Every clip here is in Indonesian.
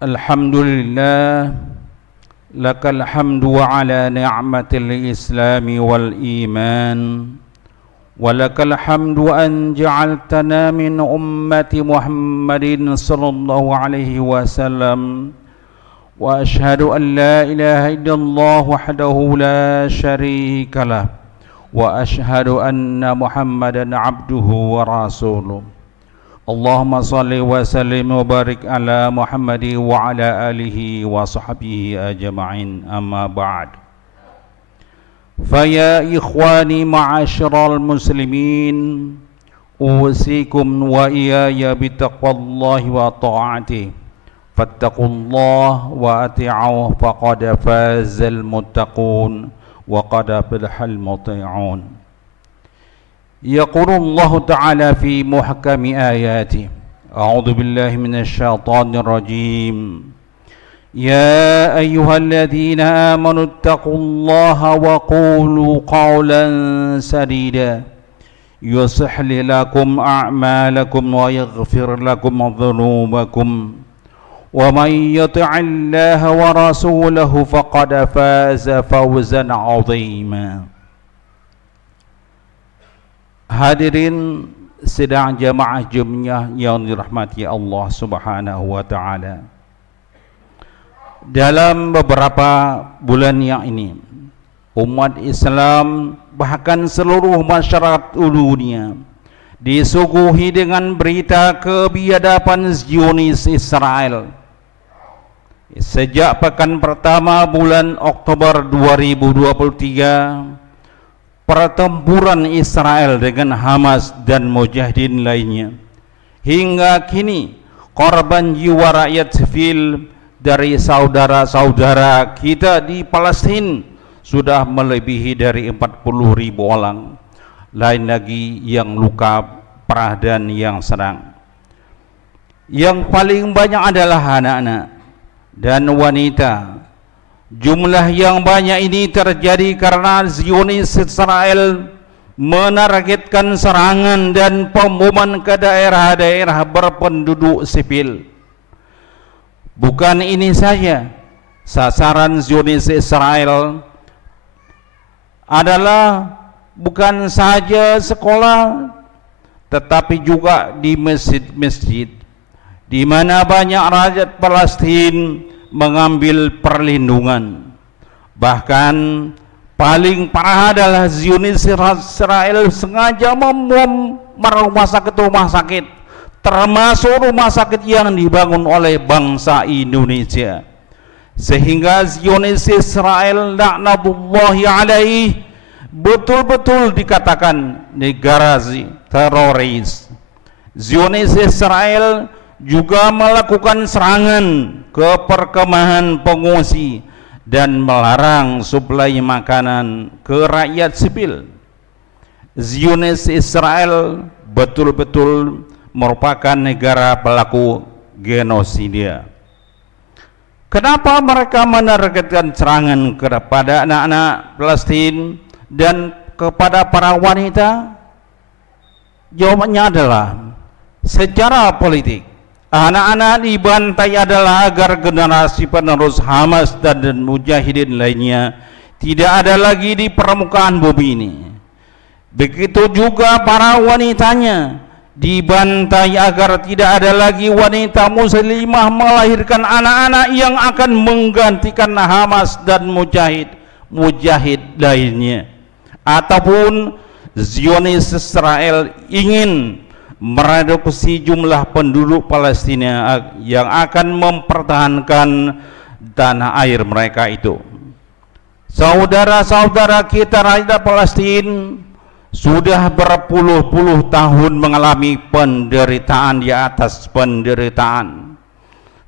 Alhamdulillah, lakal hamdu ala ni'matil islami wal iman, walakal hamdu an ja'altana min ummati Muhammadin sallallahu alaihi wasallam, wa ashhadu an la ilaha illallah wahdahu la syarika lah, wa ashhadu anna Muhammadan abduhu wa rasuluh. Allahumma salli wa sallim wa barik ala Muhammadi wa ala alihi wa sahbihi ajma'in, amma ba'd. Faya ikhwani ma'asyiral muslimin, usikum wa iyaya bitaqwallahi wa ta'atih, fattaqullah wa ati'uh faqad fazal muttaqun wa qad aflahal muti'un. يقول الله تعالى في محكم آياته: أعوذ بالله من الشيطان الرجيم، يا أيها الذين آمنوا اتقوا الله وقولوا قولا سديدا يصلح لكم أعمالكم ويغفر لكم ذنوبكم ومن يطع الله ورسوله فقد فاز فوزا عظيما. Hadirin sidang jamaah Jumiah yang dirahmati Allah Subhanahu wa taala. Dalam beberapa bulan yang ini, umat Islam bahkan seluruh masyarakat dunia disuguhi dengan berita kebiadaban Zionis Israel. Sejak pekan pertama bulan Oktober 2023, pertempuran Israel dengan Hamas dan mujahidin lainnya, hingga kini korban jiwa rakyat sivil dari saudara-saudara kita di Palestina sudah melebihi dari 40.000 orang. Lain lagi yang luka parah dan yang sedang. Yang paling banyak adalah anak-anak dan wanita. Jumlah yang banyak ini terjadi karena Zionis Israel menargetkan serangan dan pemboman ke daerah-daerah berpenduduk sipil. Bukan ini saja, sasaran Zionis Israel adalah bukan saja sekolah, tetapi juga di masjid-masjid, di mana banyak rakyat Palestina mengambil perlindungan. Bahkan paling parah adalah Zionis Israel sengaja membom rumah sakit, termasuk rumah sakit yang dibangun oleh bangsa Indonesia, sehingga Zionis Israel laknatullahi alaih betul-betul dikatakan negara teroris. Zionis Israel juga melakukan serangan ke perkemahan pengungsi dan melarang suplai makanan ke rakyat sipil. Zionis Israel betul-betul merupakan negara pelaku genosida. Kenapa mereka menargetkan serangan kepada anak-anak Palestina dan kepada para wanita? Jawabannya adalah secara politik. Anak-anak dibantai adalah agar generasi penerus Hamas dan mujahidin lainnya tidak ada lagi di permukaan bumi ini. Begitu juga para wanitanya dibantai agar tidak ada lagi wanita muslimah melahirkan anak-anak yang akan menggantikan Hamas dan mujahid lainnya. Ataupun Zionis Israel ingin mereduksi jumlah penduduk Palestina yang akan mempertahankan tanah air mereka itu. Saudara-saudara kita rakyat Palestina sudah berpuluh-puluh tahun mengalami penderitaan di atas penderitaan.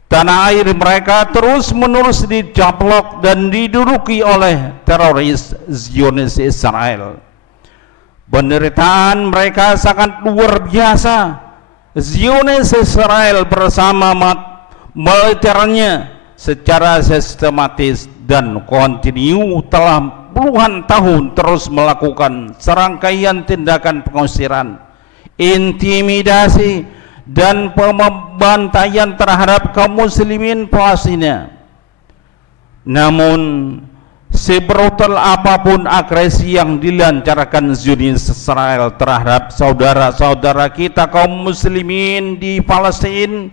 Tanah air mereka terus-menerus dicaplok dan diduduki oleh teroris Zionis Israel. Penderitaan mereka sangat luar biasa. Zionis Israel bersama militernya secara sistematis dan kontinu telah puluhan tahun terus melakukan serangkaian tindakan pengusiran, intimidasi, dan pembantaian terhadap kaum muslimin Palestina. Namun sebrutal apapun agresi yang dilancarkan Zionis Israel terhadap saudara-saudara kita kaum muslimin di Palestina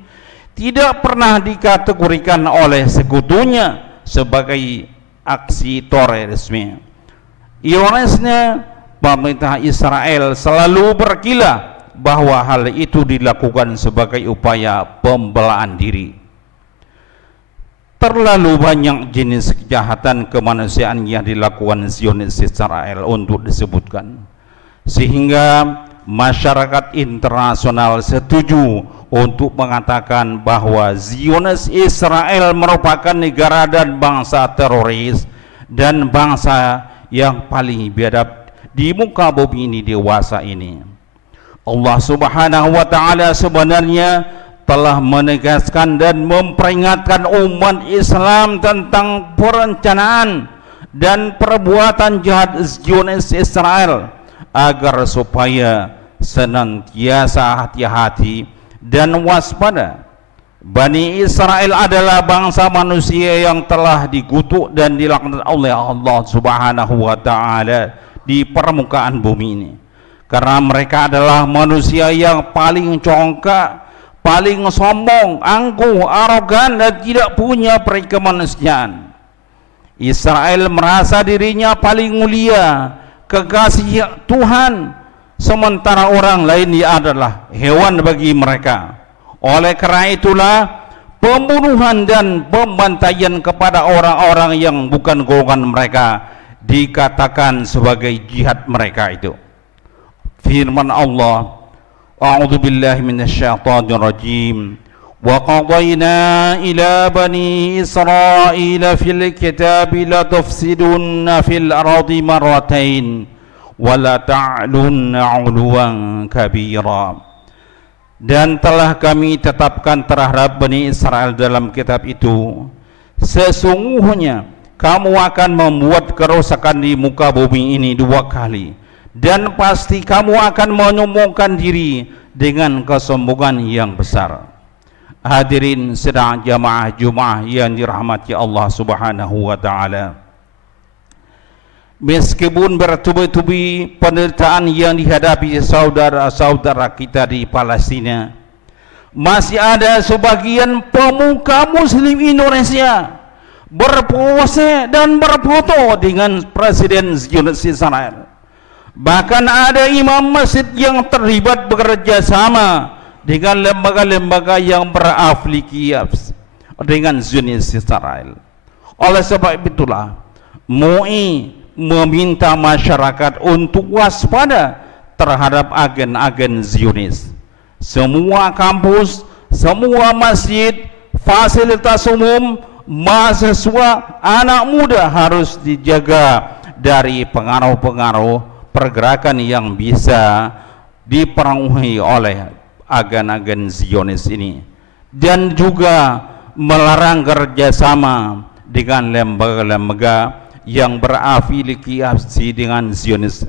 tidak pernah dikategorikan oleh sekutunya sebagai aksi terorisme. Ironisnya, pemerintah Israel selalu berkilah bahwa hal itu dilakukan sebagai upaya pembelaan diri. Terlalu banyak jenis kejahatan kemanusiaan yang dilakukan Zionis Israel untuk disebutkan, sehingga masyarakat internasional setuju untuk mengatakan bahwa Zionis Israel merupakan negara dan bangsa teroris dan bangsa yang paling biadab di muka bumi ini dewasa ini. Allah Subhanahu wa taala sebenarnya telah menegaskan dan memperingatkan umat Islam tentang perencanaan dan perbuatan jahat Zionis Israel agar supaya senantiasa hati-hati dan waspada. Bani Israel adalah bangsa manusia yang telah dikutuk dan dilaknat oleh Allah Subhanahu wa taala di permukaan bumi ini, karena mereka adalah manusia yang paling congkak, paling sombong, angkuh, arogan dan tidak punya perikemanusiaan. Israel merasa dirinya paling mulia, kekasih Tuhan, sementara orang lain adalah hewan bagi mereka. Oleh karena itulah pembunuhan dan pembantaian kepada orang-orang yang bukan golongan mereka dikatakan sebagai jihad mereka itu. Firman Allah, A'udzu billahi minasyaitonir rajim. Wa qadayna ila bani Israila fil kitabi la tufsiduna fil ardi marratain wa la ta'lunna 'uluwan kabira. Dan telah kami tetapkan terhadap Bani Israel dalam kitab itu, sesungguhnya kamu akan membuat kerusakan di muka bumi ini 2 kali, dan pasti kamu akan menyombongkan diri dengan kesombongan yang besar. Hadirin sedang jamaah Jumat yang dirahmati Allah Subhanahu wa taala, meskipun bertubi-tubi penderitaan yang dihadapi saudara-saudara kita di Palestina, masih ada sebagian pemuka muslim Indonesia berpose dan berfoto dengan Presiden Zionis Israel. Bahkan ada imam masjid yang terlibat bekerja sama dengan lembaga-lembaga yang berafiliasi dengan Zionis Israel. Oleh sebab itulah MUI meminta masyarakat untuk waspada terhadap agen-agen Zionis. Semua kampus, semua masjid, fasilitas umum, mahasiswa, anak muda harus dijaga dari pengaruh-pengaruh pergerakan yang bisa dipengaruhi oleh agen-agen Zionis ini, dan juga melarang kerjasama dengan lembaga-lembaga yang berafiliasi dengan Zionis.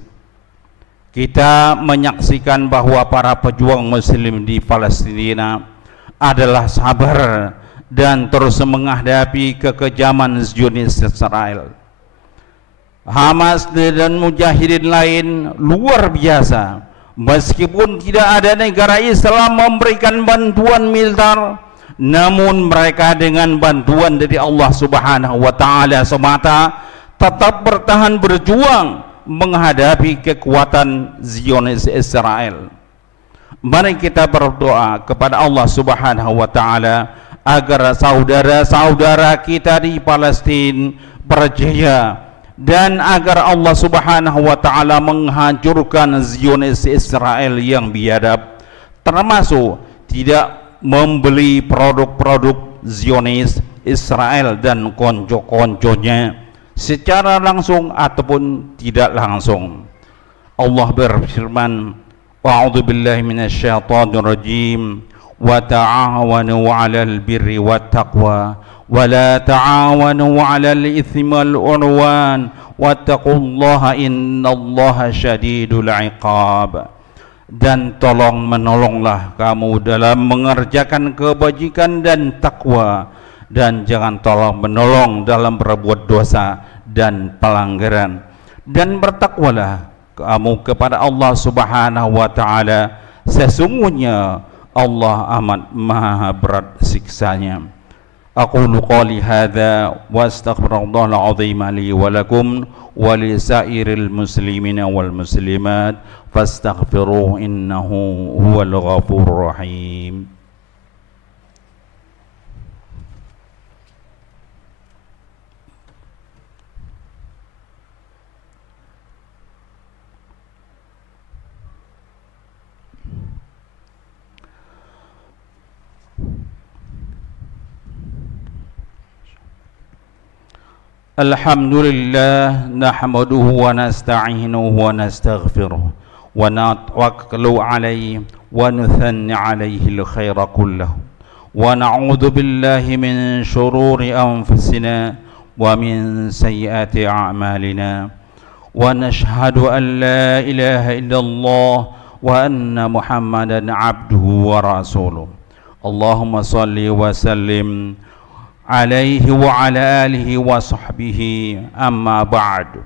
Kita menyaksikan bahwa para pejuang muslim di Palestina adalah sabar dan terus menghadapi kekejaman Zionis Israel. Hamas dan mujahidin lain luar biasa. Meskipun tidak ada negara Islam memberikan bantuan militer, namun mereka dengan bantuan dari Allah Subhanahu wa taala semata tetap bertahan berjuang menghadapi kekuatan Zionis Israel. Mari kita berdoa kepada Allah Subhanahu wa taala agar saudara-saudara kita di Palestina berjaya, dan agar Allah Subhanahu wa taala menghancurkan Zionis Israel yang biadab, termasuk tidak membeli produk-produk Zionis Israel dan konco-konconya secara langsung ataupun tidak langsung. Allah berfirman, A'udzu billahi minasyaitonir rajim, wa ta'awanu 'alal birri wat taqwa wa la ta'awanu 'alal itsmi wal 'udwan wattaqullaha innallaha syadidul 'iqab. dan tolong menolonglah kamu dalam mengerjakan kebajikan dan takwa, dan jangan tolong menolong dalam berbuat dosa dan pelanggaran. Dan bertakwalah kamu kepada Allah Subhanahu wa taala, sesungguhnya Allah amat maha berat siksanya. Aqulu qali hadza wa astaghfirullahal azim li wa lakum wa li sairil muslimina wal muslimat fastaghfiruhu innahu huwal ghafurur rahim. Alhamdulillah nahmaduhu wa nasta'inuhu wa nastaghfiruh wa natawakkalu alayhi wa nuthanni alayhi al-khaira kullahu wa na'udzu billahi min shururi anfusina wa min sayyiati a'malina wa nashhadu an la ilaha illallah wa anna Muhammadan abduhu wa rasuluh. Allahumma salli wa sallim عليه وعلى آله وصحبه أما بعد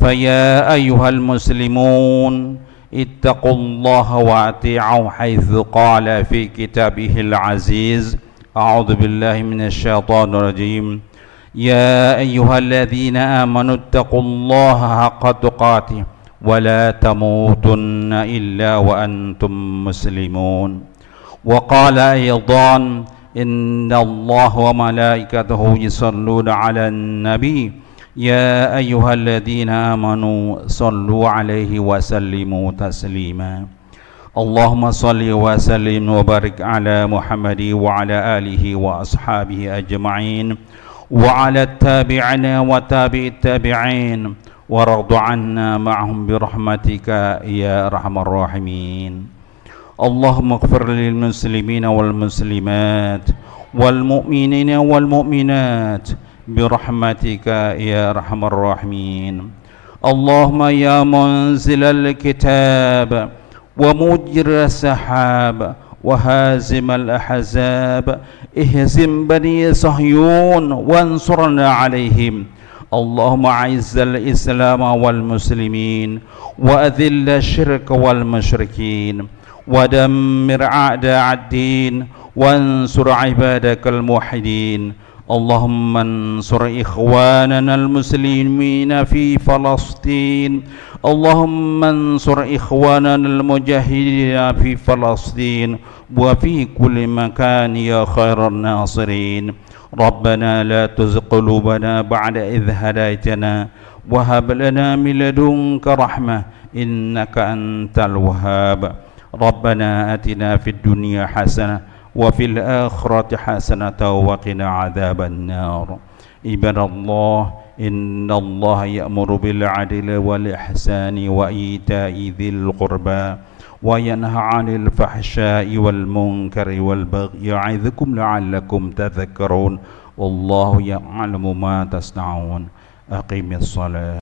فيا أيها المسلمون اتقوا الله وأطيعوا حيث قال في كتابه العزيز أعوذ بالله من الشيطان الرجيم يا أيها الذين آمنوا اتقوا الله حق تقاته ولا تموتن إلا وأنتم مسلمون. وقال أيضا إن الله وملائكته يصلون على النبي يا أيها الذين آمنوا صلوا عليه وسلموا تسليما. اللهم صل وسلم وبارك على محمد وعلى آله وأصحابه أجمعين وعلى التابعين وتابع التابعين وارض عنا معهم برحمتك يا أرحم الراحمين. اللهم اغفر للمسلمين والمسلمات والمؤمنين والمؤمنات برحمتك يا أرحم الراحمين. اللهم يا منزل الكتاب ومجر السحاب وهازم الأحزاب اهزم بني صهيون وانصرنا عليهم. اللهم أعز الإسلام والمسلمين وأذل الشرك والمشركين ودمر أعداء الدين وانصر عبادك الموحدين. اللهم انصر إخواننا المسلمين في فلسطين. اللهم انصر إخواننا المجاهدين في فلسطين وفي كل مكان يا خير الناصرين. ربنا لا تزغ قلوبنا بعد إذ هديتنا وهب لنا من لدنك رحمة إنك أنت الوهاب. ربنا آتنا في الدنيا حسنة وفي الآخرة حسنة وقنا عذاب النار. عباد الله إن الله يأمر بالعدل والإحسان وإيتاء ذي القربى وينهى عن الفحشاء والمنكر والبغي يعظكم لعلكم تذكرون. والله يعلم ما تصنعون. أقم الصلاة.